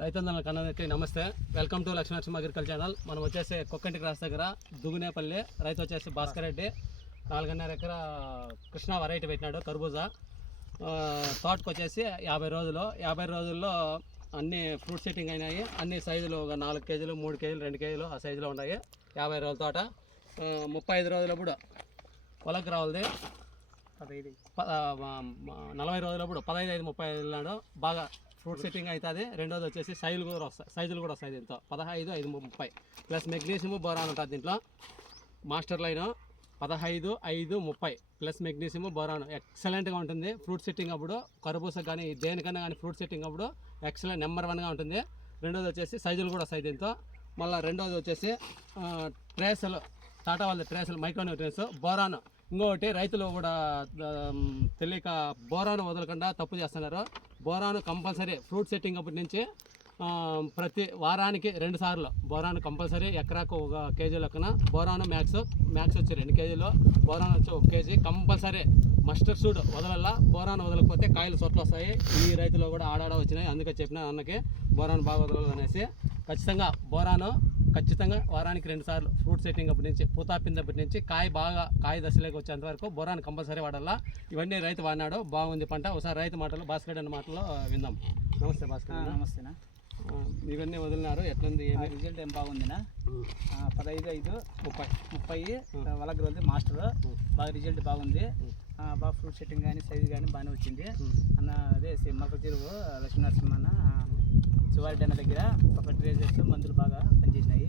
రైతన్నల కన్నకి నమస్తే. Welcome to Lakshmi agriculture channel. మనం వచ్చేసి కొక్కంటి క్రాస్ దగ్గర దుగునేపల్లి. రైతు వచ్చేసి భాస్కర్ రెడ్డి 4.5 ఎకరా కృష్ణ వెరైటీ పెట్టినాడు కర్బూజా. తోటకు వచ్చేసి 50 రోజుల్లో అన్ని ఫ్రూట్ సెట్టింగ్ అయినాయి. అన్ని సైజులు 4 కేజీలు 3 కేజీలు 2 కేజీలు ఆ సైజులో ఉన్నాయి. 50 రోజుల తోట. 35 రోజులప్పుడు పొలకు రావాలి. 40 రోజులప్పుడు 15-5-35 నాడు బాగా ఫ్రూట్ సెట్టింగ్ అవుతుంది. రెండోది వచ్చేసి సైజులు కూడా వస్తాయి. దీంతో 15-5-30 ప్లస్ మెగ్నీషియం బోరాన్ ఉంటుంది. దీంట్లో master line 15-5-30 plus magnesium boron ఎక్సలెంట్గా ఉంటుంది. ఫ్రూట్ సెట్టింగ్ అప్పుడు కర్బూజా కానీ దేనికన్నా కానీ ఫ్రూట్ సెట్టింగ్ అప్పుడు ఎక్సలెంట్ నెంబర్ 1గా ఉంటుంది. రెండోది వచ్చేసి సైజులు కూడా వస్తాయి దీంతో. మళ్ళీ రెండోది వచ్చేసి ట్రేసులు, టాటా వాళ్ళ ట్రేసులు మైక్రో న్యూట్రియన్స్ బోరాన్. ఇంకొకటి రైతులు కూడా తెలియక బోరాను వదలకుండా తప్పు చేస్తున్నారు. బోరాను కంపల్సరీ ఫ్రూట్ సెట్టింగ్ అప్పటి నుంచి ప్రతి వారానికి 2 సార్లు బోరాను కంపల్సరీ. ఎకరాకు 1 కేజీ లెక్కన బోరాను మ్యాక్స్ వచ్చి 2 కేజీలు, బోరాన్ వచ్చి 1 కేజీ కంపల్సరీ మస్టర్డ్ సూడ్ వదలల్లా. బోరాను వదలకపోతే కాయలు సొట్లు వస్తాయి. ఈ రైతులు కూడా ఆడాడ వచ్చినాయి. అందుకే చెప్పిన అన్నకి బోరాను బాగా వదలాలనేసి. ఖచ్చితంగా వారానికి 2 సార్లు ఫ్రూట్ సెట్టింగ్ అప్పటి నుంచి పూతా పిందప్పటి నుంచి కాయ దశలోకి వచ్చేంత వరకు బోరాన్ కంపల్సరీ వాడాలా. ఇవన్నీ రైతు వాడినాడు, బాగుంది పంట. ఒకసారి రైతు మాటలు భాస్కర్ అన్న మాటలో విందాం. నమస్తే భాస్కర్. నమస్తేనా. ఇవన్నీ వదిలినారు, ఎట్లుంది? రిజల్ట్ ఏం బాగుందినా? 15-5-30 వాళ్ళకి రోజు మాస్టర్ బాగా రిజల్ట్ బాగుంది. బాగా ఫ్రూట్ సెట్టింగ్ కానీ సైజు కానీ బాగానే వచ్చింది అన్న. అదే మొక్క చెరువు లక్ష్మీనరసింహ అన్న శివారెడ్డి అన్న దగ్గర ఫర్టిలైజర్స్ మందులు బాగా పనిచేసినాయి.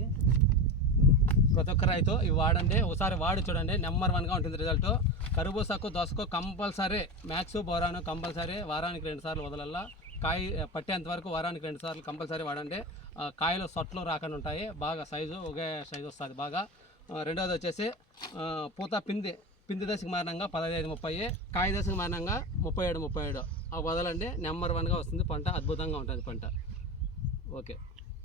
ప్రతి ఒక్క రైతు ఇవి వాడండి, ఒకసారి వాడి చూడండి. నెంబర్ 1గా ఉంటుంది రిజల్ట్. కర్బూజాకు దోసకు కంపల్సరీ మ్యాక్స్ బోరాను కంపల్సరీ వారానికి 2 సార్లు వదలల్లా. కాయ పట్టేంత వరకు వారానికి 2 సార్లు కంపల్సరీ వాడండి. కాయలు సొట్లు రాకుండా ఉంటాయి. బాగా సైజు ఒకే సైజు వస్తుంది బాగా. రెండోది వచ్చేసి పూత పిండి దశకు మారినంగా 15-30, కాయ దశకు మారినంగా 37 వదలండి. నెంబర్ 1గా వస్తుంది పంట. అద్భుతంగా ఉంటుంది పంట. ఓకే.